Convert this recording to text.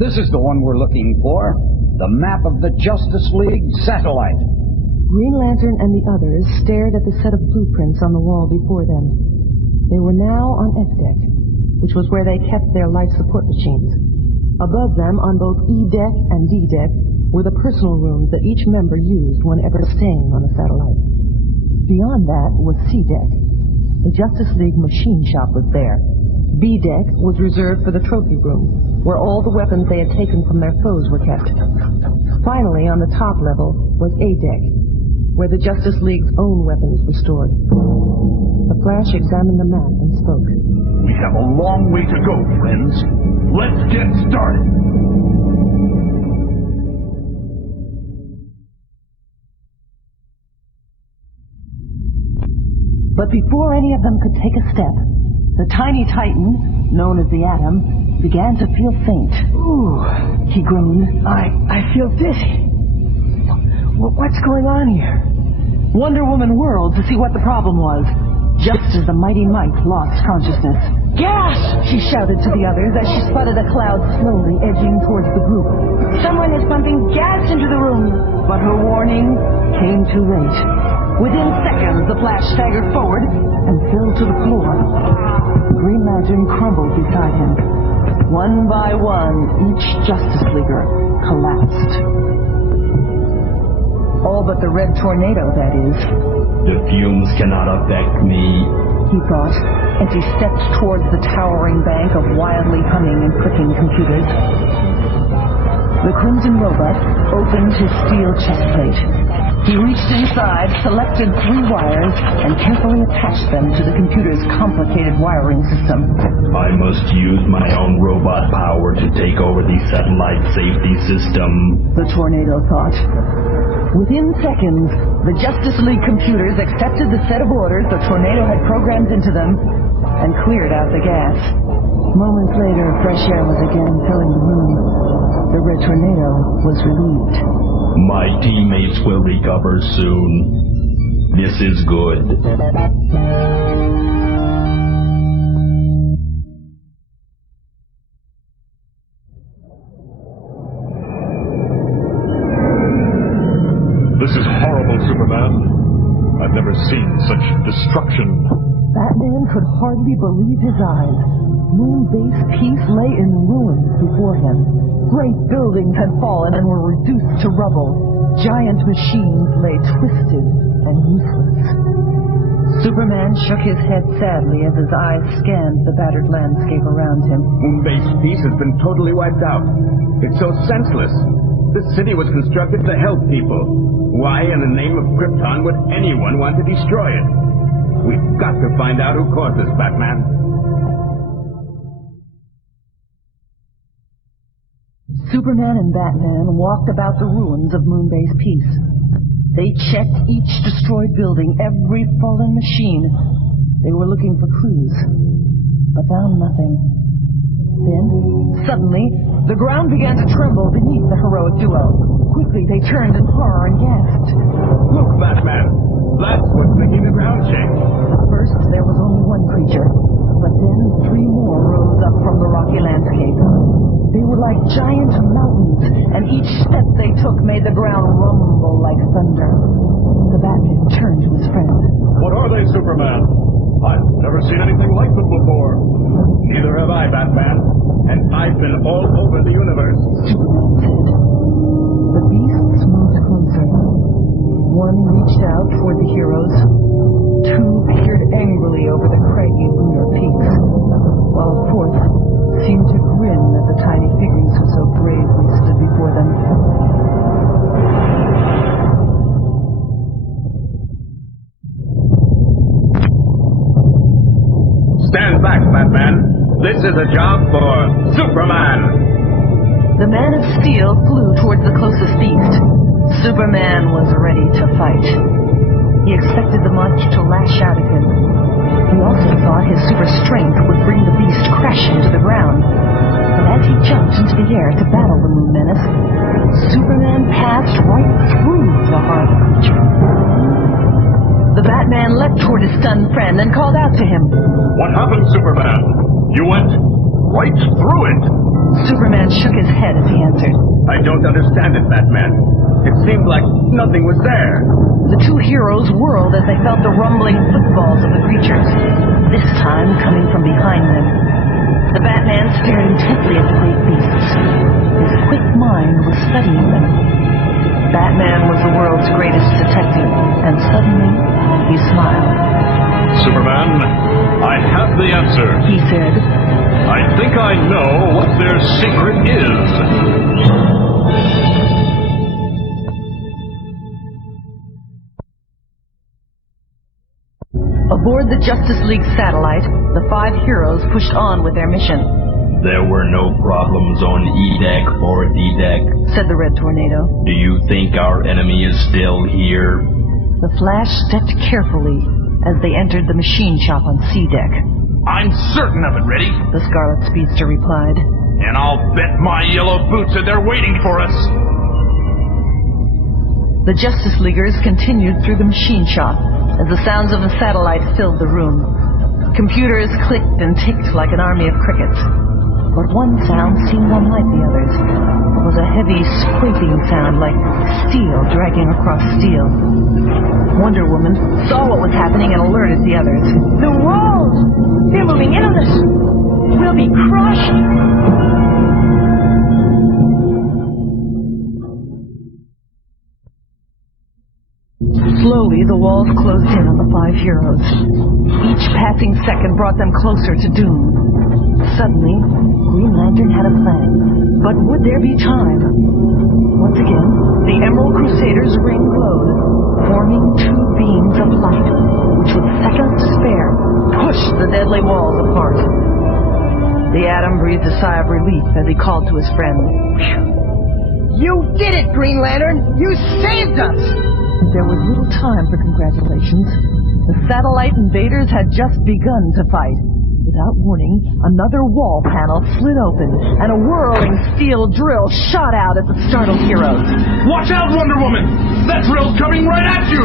This is the one we're looking for. The map of the Justice League satellite. Green Lantern and the others stared at the set of blueprints on the wall before them. They were now on F-Deck, which was where they kept their life support machines. Above them, on both E-Deck and D-Deck, were the personal rooms that each member used whenever staying on the satellite. Beyond that was C-Deck. The Justice League machine shop was there. B-Deck was reserved for the trophy room, where all the weapons they had taken from their foes were kept. Finally, on the top level was A-Deck, where the Justice League's own weapons were stored. The Flash examined the map and spoke. We have a long way to go, friends. Let's get started. But before any of them could take a step, the tiny titan, known as the Atom, began to feel faint. Ooh, He groaned. I feel dizzy. What's going on here? Wonder Woman whirled to see what the problem was, just as the mighty Mike lost consciousness. Gas! She shouted to the others as she spotted a cloud slowly edging towards the group. Someone is pumping gas into the room. But her warning came too late. Within seconds, the Flash staggered forward and fell to the floor. Green Lantern crumbled beside him. One by one, each Justice Leaguer collapsed. All but the red tornado, that is. The fumes cannot affect me, He thought, as he stepped towards the towering bank of wildly humming and clicking computers. The Crimson Robot opened his steel chest plate. He reached inside, selected 3 wires, and carefully attached them to the computer's complicated wiring system. I must use my own robot power to take over the satellite safety system. The tornado thought. Within seconds, the Justice League computers accepted the set of orders the tornado had programmed into them and cleared out the gas. Moments later, fresh air was again filling the room. The red tornado was relieved. My teammates will recover soon. This is good. This is horrible, Superman. I've never seen such destruction. Batman could hardly believe his eyes. Moon Base Peace lay in ruins before him. Great buildings had fallen and were reduced to rubble. Giant machines lay twisted and useless. Superman shook his head sadly as his eyes scanned the battered landscape around him. Moon-based peace has been totally wiped out. It's so senseless. This city was constructed to help people. Why, in the name of Krypton, would anyone want to destroy it? We've got to find out who caused this, Batman. Superman and Batman walked about the ruins of Moonbase Peace. They checked each destroyed building, every fallen machine. They were looking for clues, but found nothing. Then, suddenly, the ground began to tremble beneath the heroic duo. Quickly, they turned in horror and gasped. Look, Batman! That's what's making the ground shake. First, there was only one creature, but then 3 more rose up from the rocky landscape. They were like giant mountains, and each step they took made the ground rumble like thunder. The Batman turned to his friend. What are they, Superman? I've never seen anything like them before. Neither have I, Batman. And I've been all over the universe. Superman said. The beasts moved closer. One reached out toward the heroes. 2 peered angrily over the craggy lunar peaks, while a 4th seemed to grin at the tiny figures who so bravely stood before them. Stand back, Batman. This is a job for Superman. The Man of Steel flew towards the closest beast. Superman was ready to fight. He expected the monster to lash out at him. He also thought his super strength would bring the beast crashing to the ground. But as he jumped into the air to battle the Moon Menace, Superman passed right through the horrible creature. The Batman leapt toward his stunned friend and called out to him. What happened, Superman? You went right through it. Superman shook his head as he answered. I don't understand it, Batman. It seemed like nothing was there. The two heroes whirled as they felt the rumbling footfalls of the creatures, this time coming from behind them. The Batman stared intently at the great beasts. His quick mind was studying them. Batman was the world's greatest detective, and suddenly he smiled. Superman, I have the answer. He said, I think I know what their secret is. Aboard the Justice League satellite, the five heroes pushed on with their mission. There were no problems on E-Deck or D-Deck, said the Red Tornado. Do you think our enemy is still here? The Flash stepped carefully as they entered the machine shop on C-Deck. I'm certain of it, Reddy. The Scarlet Speedster replied. And I'll bet my yellow boots are there waiting for us. The Justice Leaguers continued through the machine shop as the sounds of the satellite filled the room. Computers clicked and ticked like an army of crickets. But one sound seemed unlike the others. It was a heavy, scraping sound like steel dragging across steel. Wonder Woman saw what was happening and alerted the others. The walls! They're moving in on us! We'll be crushed! Slowly, the walls closed in on the five heroes. Each passing second brought them closer to doom. Suddenly, Green Lantern had a plan. But would there be time? Once again, the Emerald Crusaders' ring glowed, forming two beams of light, which with seconds to spare, pushed the deadly walls apart. The Atom breathed a sigh of relief as he called to his friend. You did it, Green Lantern! You saved us! There was little time for congratulations. The satellite invaders had just begun to fight. Without warning, another wall panel slid open, and a whirling steel drill shot out at the startled heroes. Watch out, Wonder Woman! That drill's coming right at you!